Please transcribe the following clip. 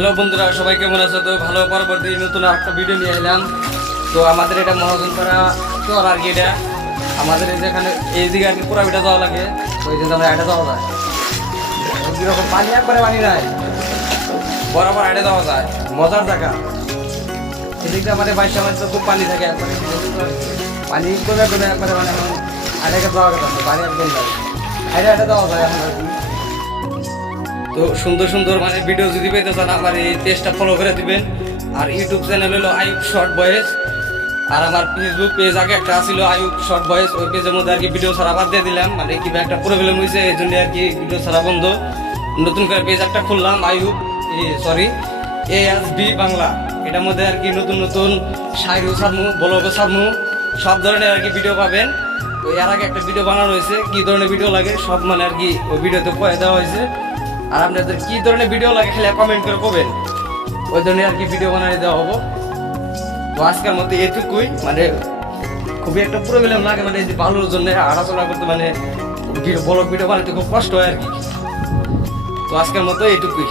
Hello বন্ধুরা, সবাই কেমন আছো? তো ভালো, পরবর্তী নতুন একটা ভিডিও নিয়ে এলাম। তো আমাদের এটা মহাজন করা চর আর কি, এটা আমাদের এই যেখানে এই দিকে আর কি পুরা বিটা যাওয়া লাগে। তো এই জন্য আমরা এটা যাওয়া যায়, কিরকম পানি একবারে পানি নাই, বরাবর আড়ে যাওয়া যায়, মজার জায়গা। এদিকটা মানে বাইশে মাসে খুব পানি থাকে, একবারে পানি করে করে একবারে মানে আড়াকে যাওয়া কথা, পানি একদম লাগে, আড়ে আড়ে যাওয়া যায় এখন আর কি। তো সুন্দর সুন্দর মানে ভিডিও যদি পেতে চান আমার এই পেজটা ফলো করে দিবেন। আর ইউটিউব চ্যানেল হলো আয়ুব শর্ট ভয়েস, আর আমার ফেসবুক পেজ আগে একটা ছিল আয়ুব শর্ট ভয়েস, ওই পেজের মধ্যে আর কি ভিডিও ছাড়া বাদ দিয়ে দিলাম, মানে কিবা একটা প্রবলেম হয়েছে এই জন্য আর কি ভিডিও ছাড়া বন্ধ। নতুন করে পেজ একটা খুললাম আয়ুব ASB বাংলা, এটার মধ্যে আর কি নতুন নতুন শায়রি সারমু, ব্লগও সারমু, সব ধরনের আর কি ভিডিও পাবেন। তো এর আগে একটা ভিডিও বানানো হয়েছে, কি ধরনের ভিডিও লাগে সব মানে আর কি ওই ভিডিওতে কয়ে দেওয়া হয়েছে। আর আপনাদের কি ধরনের ভিডিও লাগে খালি কমেন্ট করে কবেন, ওই ধরনের আর কি ভিডিও বানিয়ে দেওয়া হবো। তো আজকের মতো এটুকুই, মানে খুবই একটা প্রবলেম লাগে, মানে এই ভালোর জন্য হাঁটাচলা করতে, মানে ব্লগ ভিডিও বানাতে খুব কষ্ট হয় আর কি। তো আজকের মতো এটুকুই।